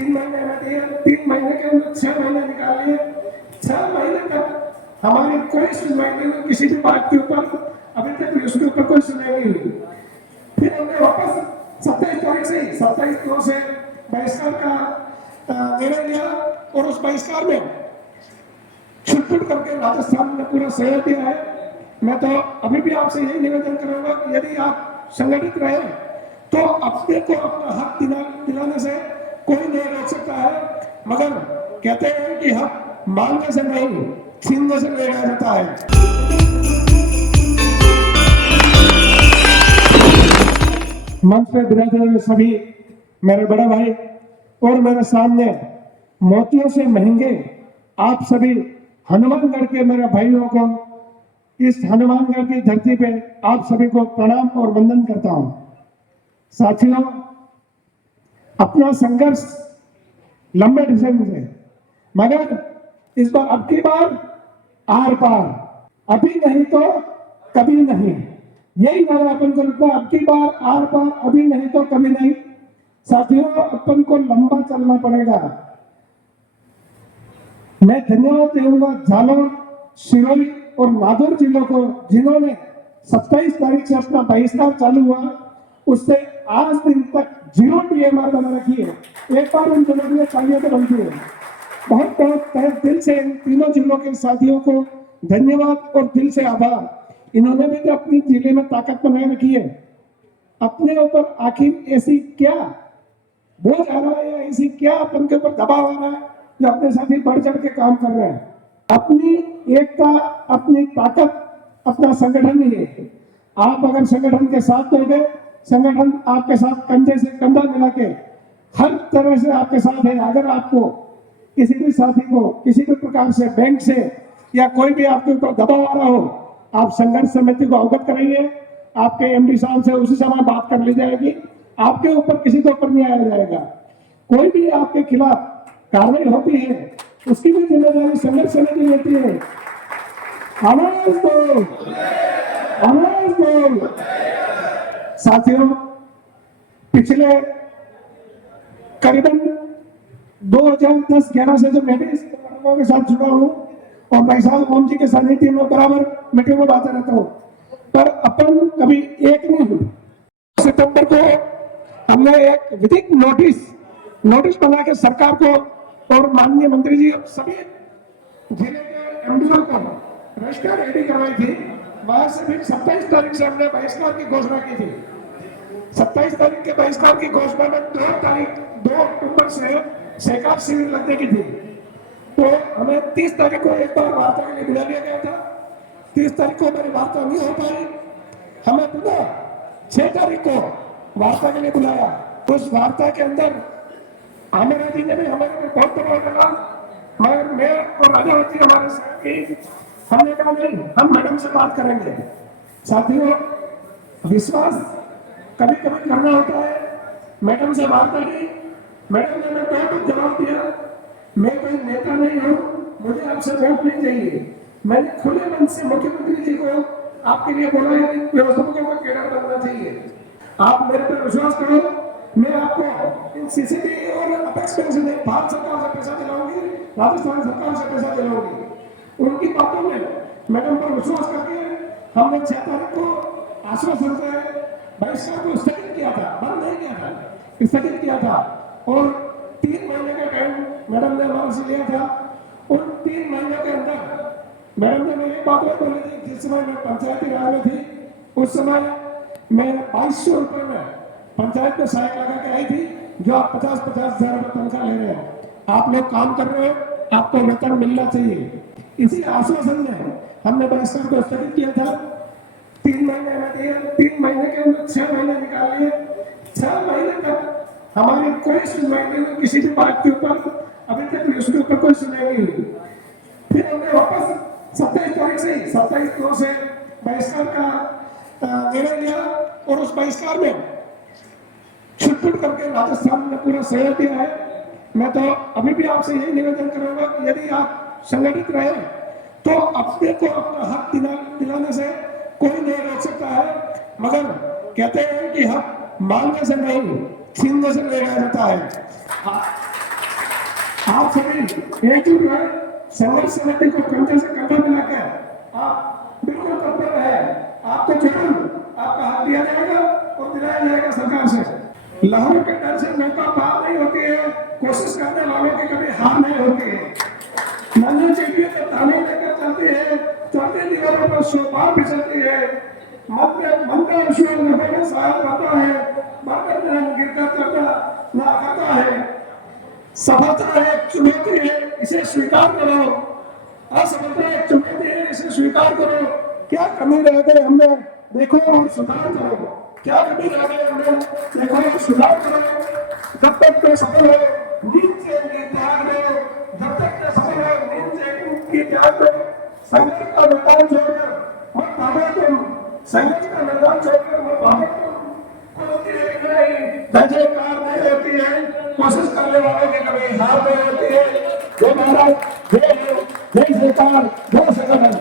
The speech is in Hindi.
3 महीने में दिए, 3 महीने के अंदर 6 महीने निकाल लिए, 6 महीने तक हमारी कोई सुनवाई नहीं हुई किसी भी बात के ऊपर। अभी तक उसके ऊपर कोई सुनवाई नहीं हुई। फिर हमने वापस 27 तारीख से 27 से बहिष्कार का निर्णय लिया और उस बहिष्कार में छुटपुट करके राजस्थान ने पूरा सहयोग दिया है। मैं तो अभी भी आपसे यही निवेदन करूंगा कि यदि आप संगठित रहे तो अपने को अपना हक दिलाने से कोई नहीं रोक सकता है, मगर कहते हैं कि हक मांगने से नहीं छीनने से लिया जाता है। मंच पे विराजे हुए सभी मेरे बड़े भाई और मेरे सामने मोतियों से महंगे आप सभी हनुमानगढ़ के मेरे भाइयों को, इस हनुमानगढ़ की धरती पे आप सभी को प्रणाम और वंदन करता हूं। साथियों, अपना संघर्ष लंबे समय से, मगर इस बार अब की बार आर पार, अभी नहीं तो कभी नहीं, यही नारा अपन को लगता है। अब की बार आर पार, अभी नहीं तो कभी नहीं। साथियों, अपन को लंबा चलना पड़ेगा। मैं धन्यवाद दूंगा जालौर, सिरोही और नागौर जिलों को, जिन्होंने 27 तारीख से अपना बहिष्कार चालू हुआ उससे आज दिन तक 0 टीएमआर बना रखी है। एक बार उन जिलों में तालियां तो बनती है। बहुत बहुत तहे दिल से इन तीनों जिलों के साथियों को धन्यवाद और दिल से आभार। इन्होंने भी तो अपनी जिले में ताकत बनाए रखी है। अपने ऊपर आखिर ऐसी क्या बोझ आ रहा है या ऐसी क्या अपन के ऊपर दबाव आ रहा है जो अपने साथी बढ़ चढ़ के काम कर रहे हैं। अपनी एकता, अपनी ताकत अपना संगठन ही है। आप अगर संगठन के साथ दोगे, संगठन आपके साथ कंधे से कंधा मिला के हर तरह से आपके साथ है। अगर आपको किसी भी साथी को किसी भी प्रकार से बैंक से या कोई भी आपके ऊपर दबाव आ रहा हो, आप संघर्ष समिति को अवगत कराइए। आपके एमडी साहब से उसी समय बात कर ली जाएगी। आपके ऊपर किसी के ऊपर नहीं आया जाएगा। कोई भी आपके खिलाफ कार्रवाई होती है उसकी भी जिम्मेदारी संघर्ष समिति लेती है। आवाज दो, आवाज दो। साथियों, पिछले करीबन 2010-11 से जो मैं भी इस लोगों के साथ जुड़ा हूं और भाई साहब ओम जी के सानिध्य में बराबर मीटिंग में बातें रहता हूं, पर अपन कभी एक नहीं हुए। सितंबर को हमने एक विधिक नोटिस बना के सरकार को और माननीय मंत्री जी सभी जिले के एमडीओ को रजिस्टर रेडी करवाई थी। वहां से फिर 27 तारीख से हमने बहिष्कार की घोषणा की थी। 27 तारीख के बहिष्कार की घोषणा में 2 अक्टूबर से सहकार शिविर लगने की थी। तो हमें 30 तारीख को एक बार वार्ता के लिए बुला लिया गया था। 30 तारीख को हमारी वार्ता नहीं हो पाई। हमें पुनः 6 तारीख को वार्ता के लिए बुलाया। उस वार्ता के अंदर आमिरा जी ने भी हमारे ऊपर बहुत दबाव डाला, मगर मैं और राजावती हमारे साथ, हमने कहा नहीं, हम मैडम से बात करेंगे। साथियों, विश्वास कभी कभी करना होता है। मैडम से वार्ता की, मैडम ने हमें बहुत जवाब दिया, मैं कोई नेता नहीं हूँ, मुझे आपसे वोट नहीं चाहिए। मैंने खुले मन से मुख्यमंत्री जी को आपके लिए बोला है व्यवस्थापकों को कैडर बनना चाहिए। आप मेरे पर विश्वास करो, मैं आपको सीसीबी और अपेक्स बैंक से नहीं, भारत सरकार से पैसा दिलाऊंगी, राजस्थान सरकार से पैसा दिलाऊंगी। उनकी बातों में मैडम पर विश्वास करके हमने 6 तारीख को आश्वासन से बहिष्कार को स्थगित किया था, बंद नहीं किया था, स्थगित किया था। और 3 महीने का टाइम मैडम ने हमारे से लिया था। उन 3 महीनों के अंदर मैडम ने मेरी बात बोली थी, जिस समय मैं पंचायती राज में थी उस समय मैं 2200 रुपए में पंचायत में सहायक लगा के आई थी, जो आप 50-50 हजार रुपए तनख्वाह ले रहे हैं। आप लोग काम कर रहे हो, आपको वेतन मिलना चाहिए। इसी आश्वासन में हमने बहिष्कार को स्थगित किया था। 3 महीने में दिए, 3 महीने के अंदर 6 महीने निकाल लिए। 6 महीने तक हमारी कोई सुनवाई नहीं हुई किसी भी बात के ऊपर। अभी तक उसके ऊपर कोई सुनवाई नहीं हुई। फिर हमने वापस 27 तारीख से 27 से बहिष्कार का निर्णय लिया और उस बहिष्कार में छुटपुट करके राजस्थान ने पूरा सहयोग दिया है। मैं तो अभी भी आपसे यही निवेदन करूंगा कि यदि आप संगठित रहे तो अपने को अपना हक दिलाने से कोई नहीं रोक सकता है, मगर कहते हैं कि हक मांगने से नहीं छीनने से लिया जाता है। आप सभी एकजुट रहे, संघर्ष समिति को कंधे से कंधा मिलाकर आप बिल्कुल तत्पर है। आपको जरूर आपका हाथ दिया जाएगा और दिलाया जाएगा सरकार से। लहरों के डर से नौका पार नहीं होती है, कोशिश करने वालों की कभी हार नहीं होती है। नन्ही चीटियों को ताने लेकर चलती है, चलती दीवारों पर शोभा फिसलती है। मन का विश्वास लोगों में सहायक करता है, बरकत में गिरकर करता ना करता है। सफलता एक चुनौती है, इसे स्वीकार करो। असफलता एक चुनौती है, इसे स्वीकार करो। क्या कमी रह गई हमने देखो और सुधार करो। क्या कमी रह गई हमने देखो और सुधार करो। जब तक तो सफल हो नींद से त्याग दो, जब तक तो सफल हो नींद से त्याग दो। संघर्ष का मैदान छोड़कर मत भागो तुम, संघर्ष का मैदान छोड़कर मत भागो तुम। जयकार नहीं होती है, कोशिश करने वालों की कभी हार नहीं होती है। जय महाराज, जय सरकार, जय संगठन।